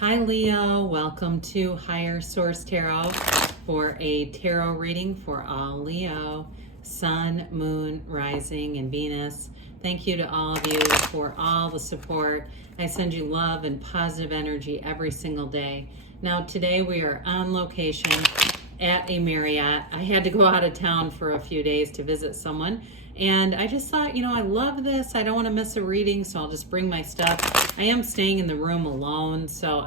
Hi Leo, welcome to Higher Source Tarot for a tarot reading for all Leo, Sun, Moon, Rising, and Venus. Thank you to all of you for all the support. I send you love and positive energy every single day. Now today we are on location at a Marriott. I had to go out of town for a few days to visit someone. And I just thought, I love this. I don't want to miss a reading, so I'll just bring my stuff. I am staying in the room alone, so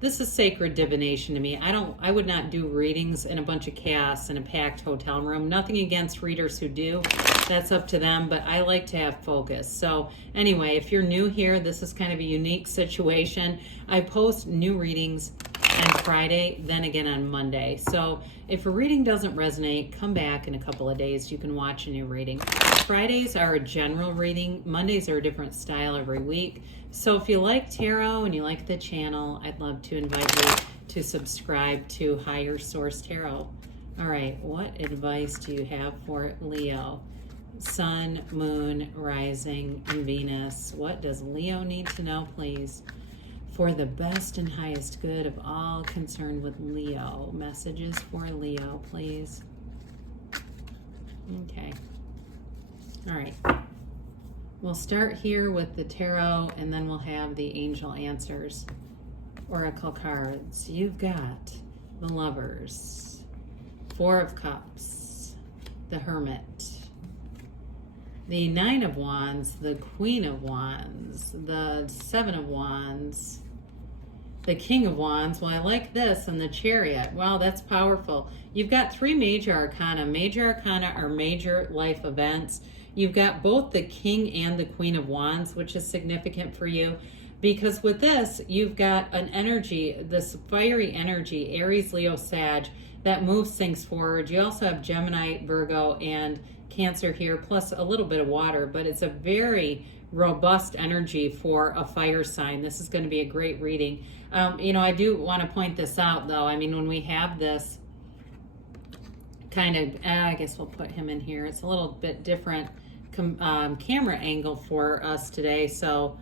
this is sacred divination to me. I would not do readings in a bunch of chaos in a packed hotel room. Nothing against readers who do. That's up to them, but I like to have focus. So anyway, if you're new here, this is kind of a unique situation. I post new readings on Friday, then again on Monday. So if a reading doesn't resonate, come back in a couple of days. You can watch a new reading. Fridays are a general reading. Mondays are a different style every week. So if you like tarot and you like the channel, I'd love to invite you to subscribe to Higher Source Tarot. All right, what advice do you have for Leo? Sun, Moon, Rising, and Venus. What does Leo need to know, please? For the best and highest good of all concerned with Leo. Messages for Leo, please. Okay. All right. We'll start here with the tarot, and then we'll have the angel answers. Oracle cards. You've got the Lovers, Four of Cups, the Hermit, the Nine of Wands, the Queen of Wands, the Seven of Wands, the King of Wands. Well, I like this, and the Chariot. Wow, that's powerful. You've got three major arcana. Major arcana are major life events. You've got both the King and the Queen of Wands, which is significant for you, because with this, you've got an energy, this fiery energy, Aries, Leo, Sag, that moves things forward. You also have Gemini, Virgo, and Cancer here, plus a little bit of water, but it's a very robust energy for a fire sign. This is going to be a great reading. I do want to point this out, though. I mean, when we have this kind of, I guess we'll put him in here. It's a little bit different camera angle for us today. So,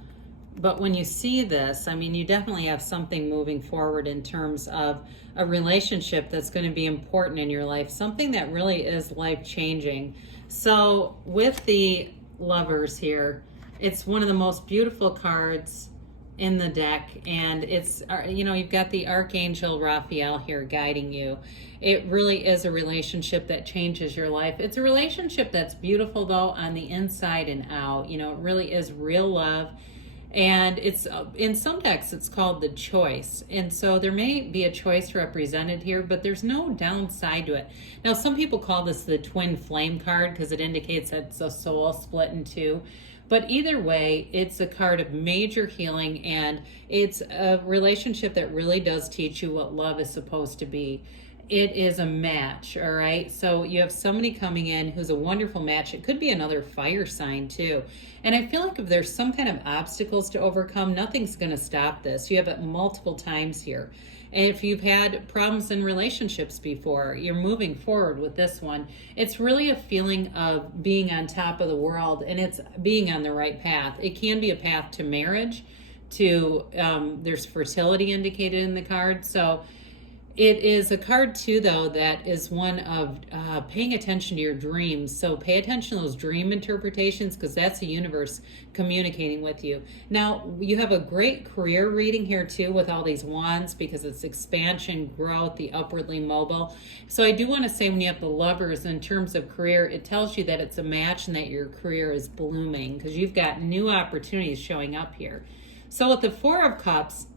but when you see this, I mean, you definitely have something moving forward in terms of a relationship that's going to be important in your life, something that really is life-changing. So with the Lovers here, it's one of the most beautiful cards in the deck, and it's, you've got the Archangel Raphael here guiding you. It really is a relationship that changes your life. It's a relationship that's beautiful, though, on the inside and out. It really is real love. And it's in some decks it's called the Choice, and so there may be a choice represented here, but there's no downside to it. Now, some people call this the twin flame card because it indicates that it's a soul split in two, but either way, it's a card of major healing, and it's a relationship that really does teach you what love is supposed to be. It is a match, all right? So you have somebody coming in who's a wonderful match. It could be another fire sign too. And I feel like if there's some kind of obstacles to overcome, nothing's going to stop this. You have it multiple times here. And if you've had problems in relationships before, you're moving forward with this one. It's really a feeling of being on top of the world, and it's being on the right path. It can be a path to marriage, to there's fertility indicated in the card. So it is a card, too, though, that is one of paying attention to your dreams. So pay attention to those dream interpretations, because that's the universe communicating with you. Now, you have a great career reading here, too, with all these wands, because it's expansion, growth, the upwardly mobile. So I do want to say, when you have the Lovers, in terms of career, it tells you that it's a match and that your career is blooming, because you've got new opportunities showing up here. So with the Four of Cups,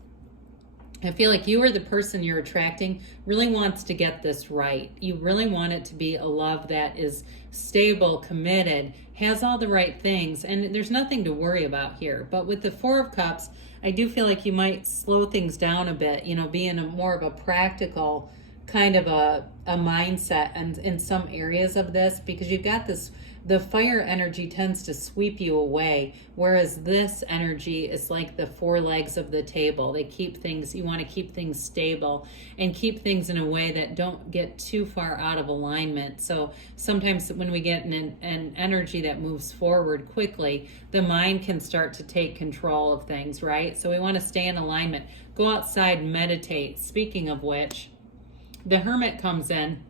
I feel like you or the person you're attracting really wants to get this right. You really want it to be a love that is stable, committed, has all the right things, and there's nothing to worry about here. But with the Four of Cups, I do feel like you might slow things down a bit, be in a more of a practical kind of a mindset and in some areas of this, because you've got this the fire energy tends to sweep you away, whereas this energy is like the four legs of the table. They keep things, you want to keep things stable and keep things in a way that don't get too far out of alignment. So sometimes when we get an energy that moves forward quickly, the mind can start to take control of things, right? So we want to stay in alignment. Go outside, meditate. Speaking of which, the Hermit comes in.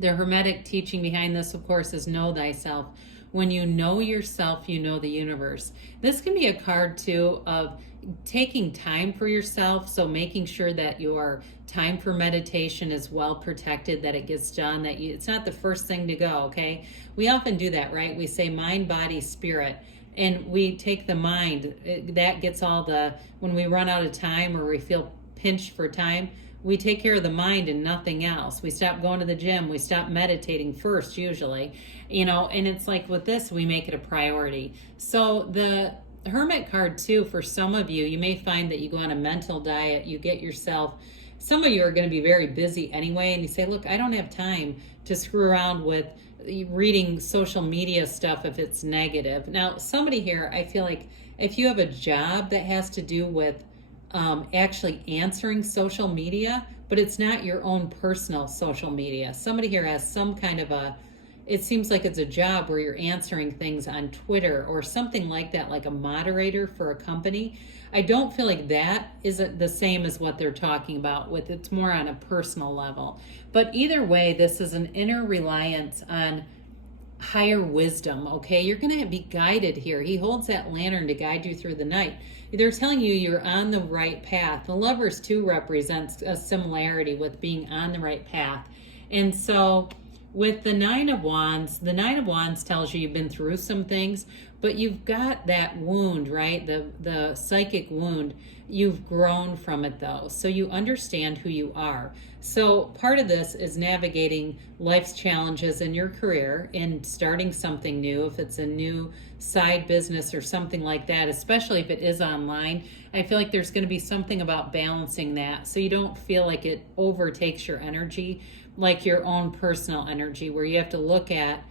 The Hermetic teaching behind this, of course, is know thyself. When you know yourself, you know the universe. This can be a card, too, of taking time for yourself. So making sure that your time for meditation is well protected, that it gets done, that it's not the first thing to go, okay? We often do that, right? We say mind, body, spirit. And we take the mind. That gets all the, when we run out of time or we feel pinched for time, we take care of the mind and nothing else. We stop going to the gym. We stop meditating first, usually, and it's like with this, we make it a priority. So the Hermit card too, for some of you, you may find that you go on a mental diet, you get yourself, some of you are going to be very busy anyway, and you say, look, I don't have time to screw around with reading social media stuff if it's negative. Now, somebody here, I feel like if you have a job that has to do with actually answering social media, but it's not your own personal social media. Somebody here has some kind of it seems like it's a job where you're answering things on Twitter or something like that, like a moderator for a company. I don't feel like that isn't the same as what they're talking about with, it's more on a personal level. But either way, this is an inner reliance on higher wisdom, okay? You're going to be guided here. He holds that lantern to guide you through the night. They're telling you you're on the right path. The Lovers too represents a similarity with being on the right path. And so with the Nine of Wands tells you you've been through some things, but you've got that wound, right? The psychic wound. You've grown from it though. So you understand who you are. So part of this is navigating life's challenges in your career and starting something new. If it's a new side business or something like that, especially if it is online, I feel like there's going to be something about balancing that so you don't feel like it overtakes your energy, like your own personal energy, where you have to look at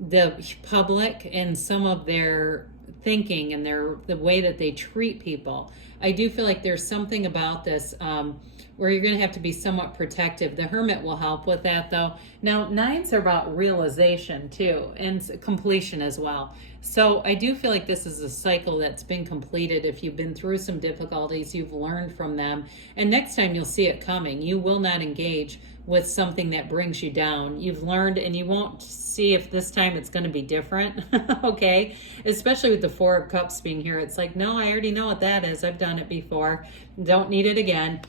the public and some of their thinking and the way that they treat people. I do feel like there's something about this where you're going to have to be somewhat protective. The Hermit will help with that though. Now, nines are about realization too and completion as well. So I do feel like this is a cycle that's been completed. If you've been through some difficulties, you've learned from them, and next time you'll see it coming. You will not engage with something that brings you down. You've learned, and you won't see if this time it's going to be different. Okay, especially with the Four of Cups being here, it's like, no, I already know what that is. I've done it before, don't need it again.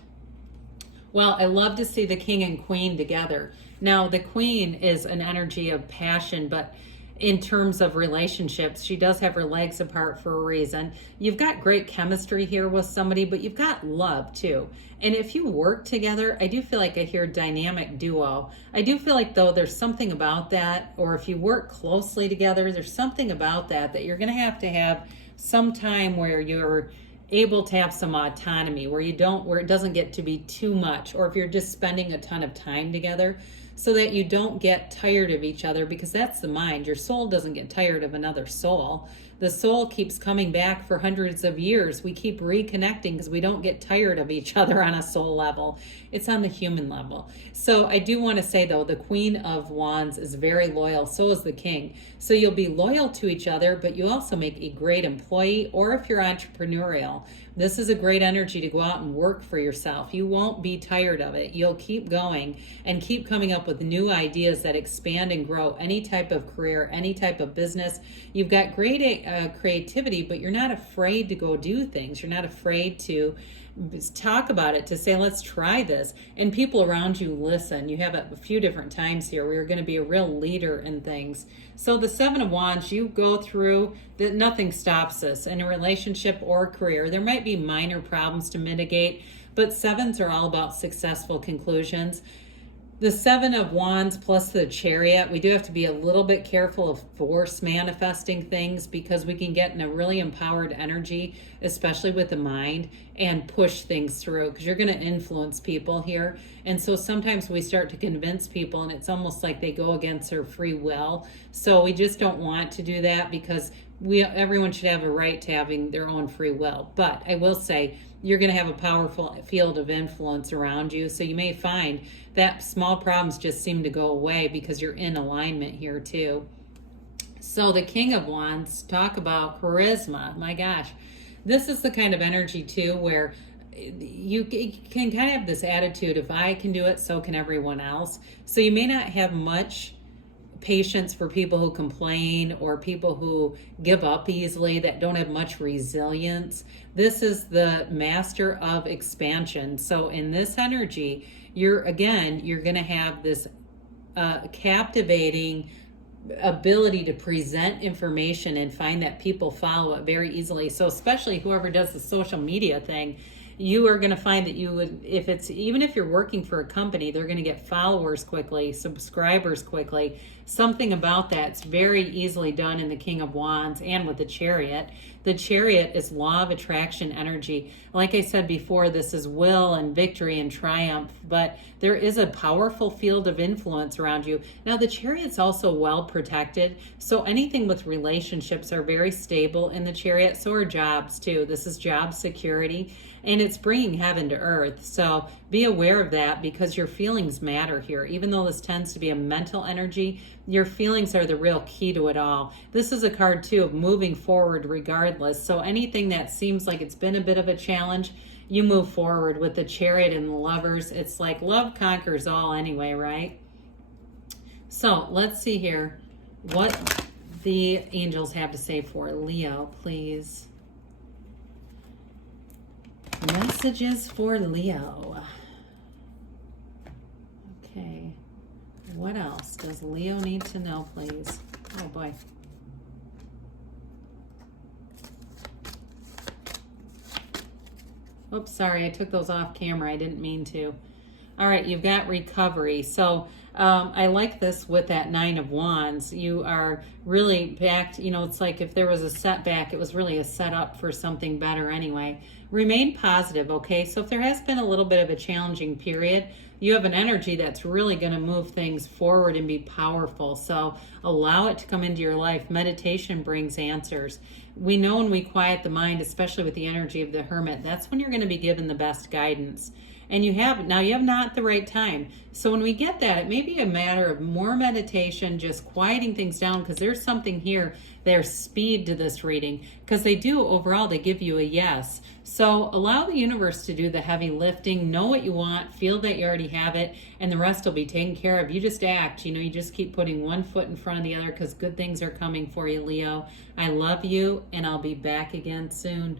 Well, I love to see the King and Queen together. Now, the Queen is an energy of passion, but in terms of relationships, she does have her legs apart for a reason. You've got great chemistry here with somebody, but you've got love too. And if you work together, I do feel like I hear dynamic duo. I do feel like though there's something about that, or if you work closely together, there's something about that you're going to have some time where you're able to have some autonomy, where it doesn't get to be too much, or if you're just spending a ton of time together, so that you don't get tired of each other, because that's the mind. Your soul doesn't get tired of another soul. The soul keeps coming back for hundreds of years. We keep reconnecting because we don't get tired of each other on a soul level. It's on the human level. So I do want to say, though, the Queen of Wands is very loyal. So is the King. So you'll be loyal to each other, but you also make a great employee, or if you're entrepreneurial, this is a great energy to go out and work for yourself. You won't be tired of it. You'll keep going and keep coming up with new ideas that expand and grow any type of career, any type of business. You've got great creativity, but you're not afraid to go do things. You're not afraid to talk about it, to say, let's try this. And people around you listen. You have it a few different times here. We're going to be a real leader in things. So the Seven of Wands, you go through, that nothing stops us in a relationship or career. There might be minor problems to mitigate, but sevens are all about successful conclusions. The Seven of Wands plus the Chariot, we do have to be a little bit careful of force manifesting things because we can get in a really empowered energy, especially with the mind, and push things through because you're going to influence people here. And so sometimes we start to convince people and it's almost like they go against their free will. So we just don't want to do that because everyone should have a right to having their own free will. But I will say, you're going to have a powerful field of influence around you. So you may find that small problems just seem to go away because you're in alignment here too. So the King of Wands, talk about charisma. My gosh, this is the kind of energy too where you can kind of have this attitude, if I can do it, so can everyone else. So you may not have much patience for people who complain or people who give up easily, that don't have much resilience. This is the master of expansion. So in this energy, you're going to have this captivating ability to present information and find that people follow it very easily. So especially whoever does the social media thing, you are going to find that you would, even if you're working for a company, they're going to get followers quickly, subscribers quickly. Something about that's very easily done in the King of Wands and with the Chariot. The Chariot is law of attraction energy. Like I said before, this is will and victory and triumph, but there is a powerful field of influence around you. Now, the Chariot's also well protected, so anything with relationships are very stable in the Chariot. So are jobs too. This is job security, and it's bringing heaven to earth. So be aware of that because your feelings matter here. Even though this tends to be a mental energy, your feelings are the real key to it all. This is a card too of moving forward regardless. So anything that seems like it's been a bit of a challenge, you move forward with the Chariot and the Lovers. It's like love conquers all anyway, right? So let's see here what the angels have to say for Leo, please. Messages for Leo. Okay. What else does Leo need to know, please? Oh, boy. Oops, sorry. I took those off camera. I didn't mean to. All right, you've got recovery. So I like this with that Nine of Wands. You are really back, it's like if there was a setback, it was really a setup for something better anyway. Remain positive, okay? So if there has been a little bit of a challenging period, you have an energy that's really going to move things forward and be powerful. So allow it to come into your life. Meditation brings answers. We know when we quiet the mind, especially with the energy of the Hermit, that's when you're going to be given the best guidance. And you have not the right time. So when we get that, it may be a matter of more meditation, just quieting things down, because there's something here. There's speed to this reading, because they give you a yes. So allow the universe to do the heavy lifting. Know what you want, feel that you already have it, and the rest will be taken care of. You just act, you just keep putting one foot in front of the other, because good things are coming for you, Leo. I love you, and I'll be back again soon.